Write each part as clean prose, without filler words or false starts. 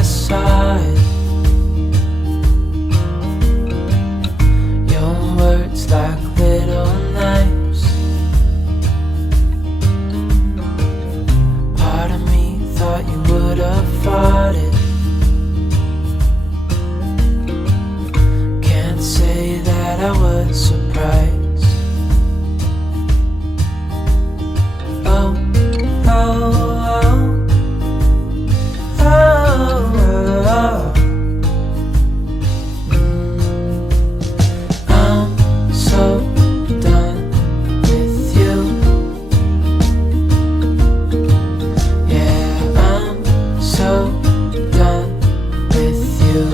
I saw it. Your words like little knives. Part of me thought you would have fought it. Can't say that I was surprised. Oh, oh, oh, oh, oh. I'm so done with you. Yeah, I'm so done with you.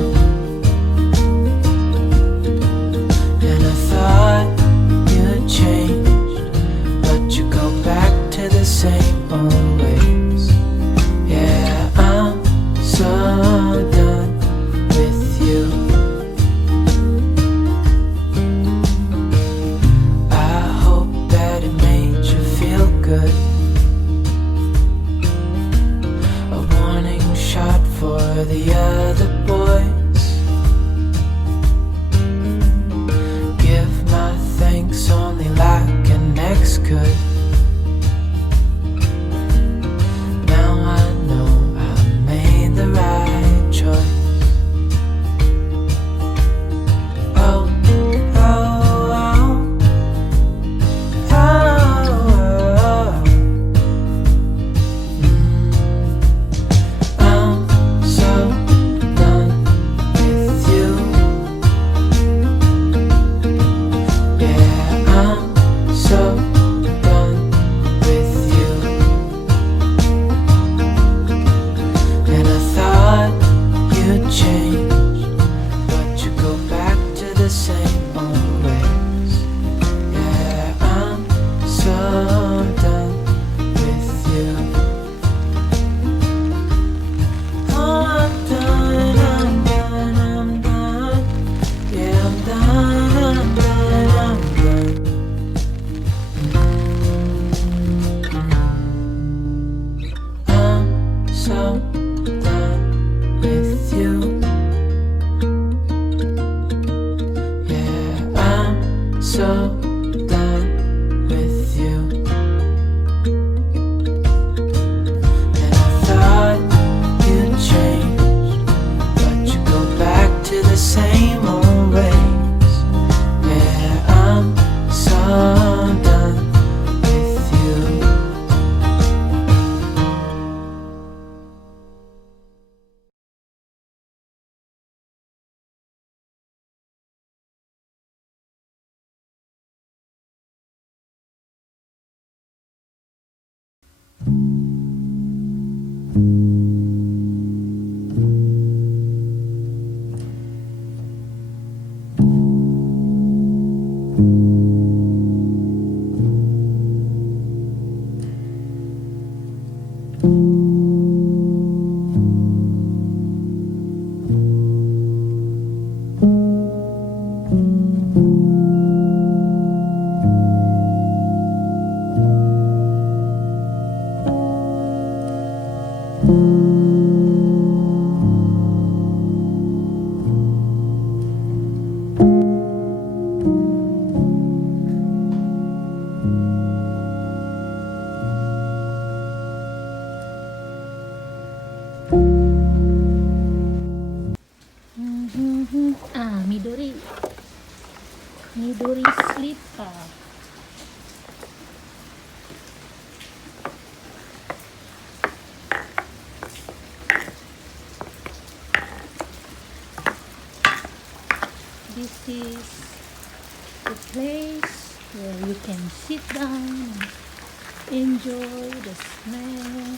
And I thought you'd changed, but you go back to the same old ways. Yeah, I'm so done with you. I hope that it made you feel good. A warning shot for the other boys. Give my thanks only like an ex could. Now I know I made the right choice. Oh, oh, oh, oh, oh. I'm so done with you. Yeah, I'm so done with you. And I thought you'd changed, but you go back to the same old ways. Yeah, I'm so done with you. Oh, I'm done, I'm done, I'm done. Yeah, I'm done, I'm done, I'm done. I'm so done with you. Yeah, I'm so done with you. And I thought you'd changed, but you go back to the same old ways. Yeah, I'm so done with you. Midori slipper. This is the place where you can sit down and enjoy the smell.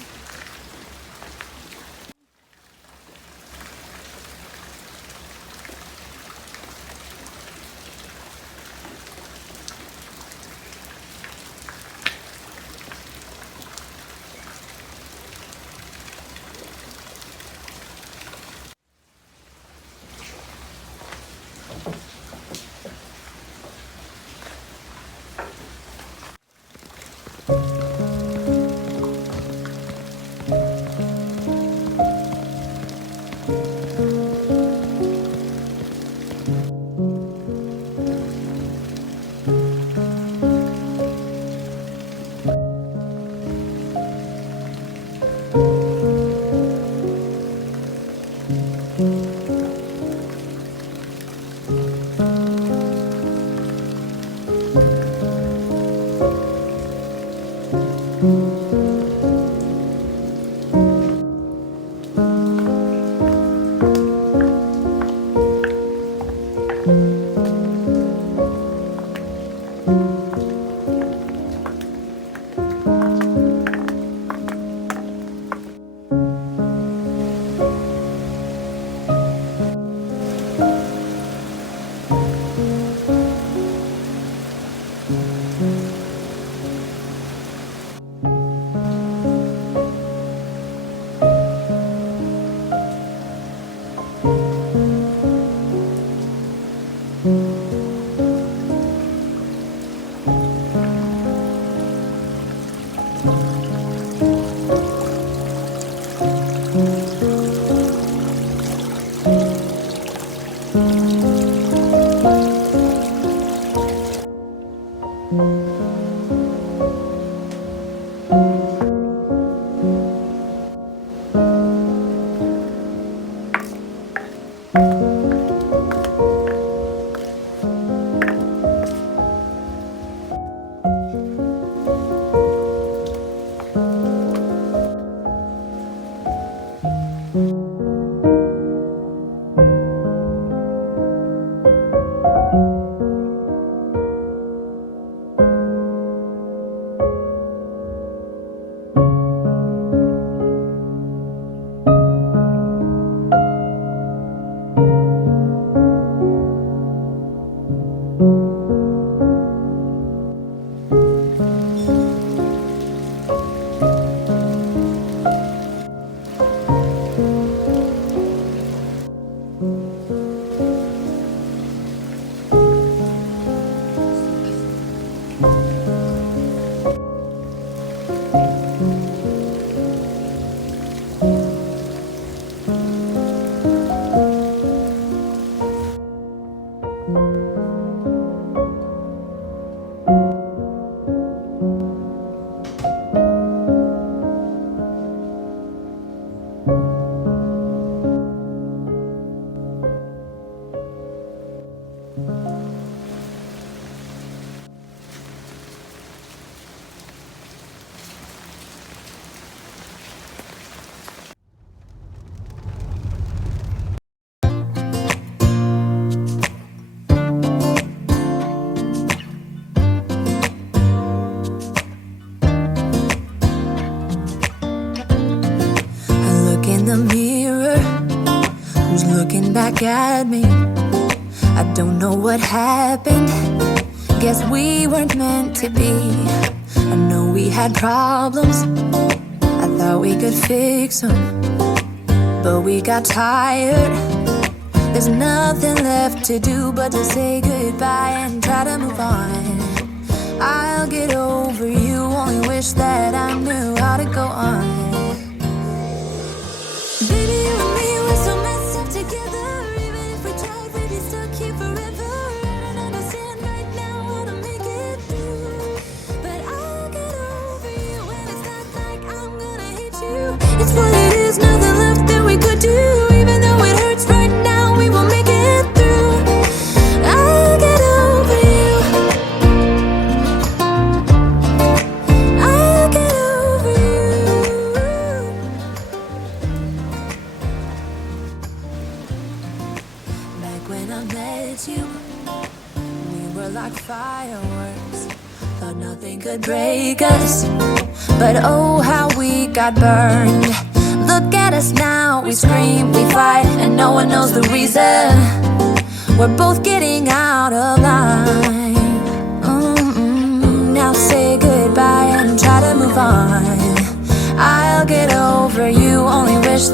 The mirror, who's looking back at me? I don't know what happened. Guess we weren't meant to be. I know we had problems. I thought we could fix them, but we got tired. There's nothing left to do but to say goodbye and try to move on. I'll get over you, only wish that I knew how to go on. Baby, you and me, we're so messed up together. Even if we tried, we'd be stuck here forever. I don't understand right now how to make it through, but I'll get over you, and it's not like I'm gonna hate you. It's what it is, nothing left that we could do. Even though it hurts right now, we will make it through. I'll get over you. I'll get over you. Back when I met you, we were like fireworks. Thought nothing could break us, but oh how we got burned. Look at us now, we scream, we fight, and no one knows the reason. We're both getting out of line. Now say goodbye and try to move on. I'll get over you, only wish